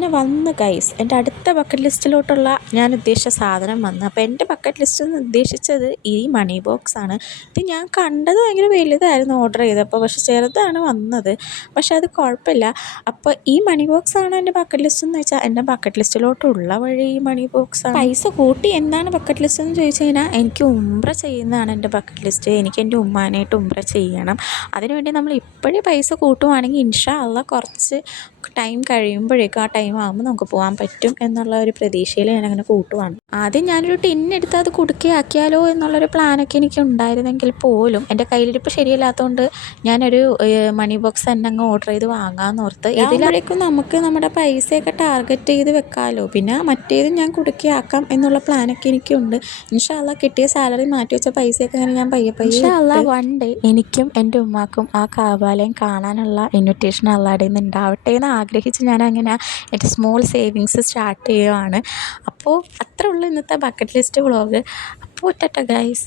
അങ്ങനെ വന്ന് ഗൈസ് എൻ്റെ അടുത്ത ബക്കറ്റ് ലിസ്റ്റിലോട്ടുള്ള ഞാൻ ഉദ്ദേശിച്ച സാധനം വന്നു. അപ്പോൾ എൻ്റെ ബക്കറ്റ് ലിസ്റ്റിൽ നിന്ന് ഉദ്ദേശിച്ചത് ഈ മണി ബോക്സാണ്. ഇത് ഞാൻ കണ്ടത് ഭയങ്കര വലുതായിരുന്നു ഓർഡർ ചെയ്തപ്പോൾ, പക്ഷെ ചെറുതാണ് വന്നത്. പക്ഷെ അത് കുഴപ്പമില്ല. അപ്പോൾ ഈ മണി ബോക്സാണ് എൻ്റെ ബക്കറ്റ് ലിസ്റ്റ് എന്ന് വെച്ചാൽ എൻ്റെ ബക്കറ്റ് ലിസ്റ്റിലോട്ടുള്ള വഴി ഈ മണി ബോക്സാണ്. പൈസ കൂട്ടി എന്താണ് ബക്കറ്റ് ലിസ്റ്റ് എന്ന് ചോദിച്ചു കഴിഞ്ഞാൽ എനിക്ക് ഉംറ ചെയ്യുന്നതാണ് എൻ്റെ ബക്കറ്റ് ലിസ്റ്റ്. എനിക്ക് എൻ്റെ ഉമ്മാനായിട്ട് ഉംറ ചെയ്യണം. അതിനുവേണ്ടി നമ്മൾ ഇപ്പോഴേ പൈസ കൂട്ടുവാണെങ്കിൽ ഇൻഷാ അള്ളാ കുറച്ച് ടൈം കഴിയുമ്പോഴേക്കും ആ ടൈം ആകുമ്പോൾ നമുക്ക് പോകാൻ പറ്റും എന്നുള്ള ഒരു പ്രതീക്ഷയിൽ ഞാനങ്ങനെ കൂട്ടുവാണ്. ആദ്യം ഞാനൊരു ടിന്നെടുത്ത് അത് കുടുക്കിയാക്കിയാലോ എന്നുള്ളൊരു പ്ലാനൊക്കെ എനിക്ക് ഉണ്ടായിരുന്നെങ്കിൽ പോലും എൻ്റെ കയ്യിലിരിപ്പ് ശരിയല്ലാത്തതുകൊണ്ട് ഞാനൊരു മണി ബോക്സ് തന്നെ അങ്ങ് ഓർഡർ ചെയ്ത് വാങ്ങാമെന്ന് ഓർത്ത്. ഇതിലായിരിക്കും നമുക്ക് നമ്മുടെ പൈസയൊക്കെ ടാർഗറ്റ് ചെയ്ത് വെക്കാമല്ലോ. പിന്നെ മറ്റേതും ഞാൻ കുടുക്കിയാക്കാം എന്നുള്ള പ്ലാനൊക്കെ എനിക്കുണ്ട്. ഇൻഷാ അള്ളാ കിട്ടിയ സാലറി മാറ്റി വെച്ച പൈസയൊക്കെ അങ്ങനെ ഞാൻ പയ്യെ ഇൻഷാ അള്ളാ വൺ ഡേ എനിക്കും എൻ്റെ ഉമ്മാക്കും ആ കാബാലയം കാണാനുള്ള ഇൻവിറ്റേഷൻ അള്ളാടെ നിന്ന് ഉണ്ടാവട്ടെ എന്ന് ആഗ്രഹിച്ച് ഞാനങ്ങനെ എൻ്റെ സ്മോൾ സേവിങ്സ് സ്റ്റാർട്ട് ചെയ്യുവാണ്. അപ്പോൾ അത്രേ ഉള്ളൂ ഇന്നത്തെ ബക്കറ്റ് ലിസ്റ്റ് വ്ളോഗ്. അപ്പോൾ ടാറ്റാ ഗൈസ്.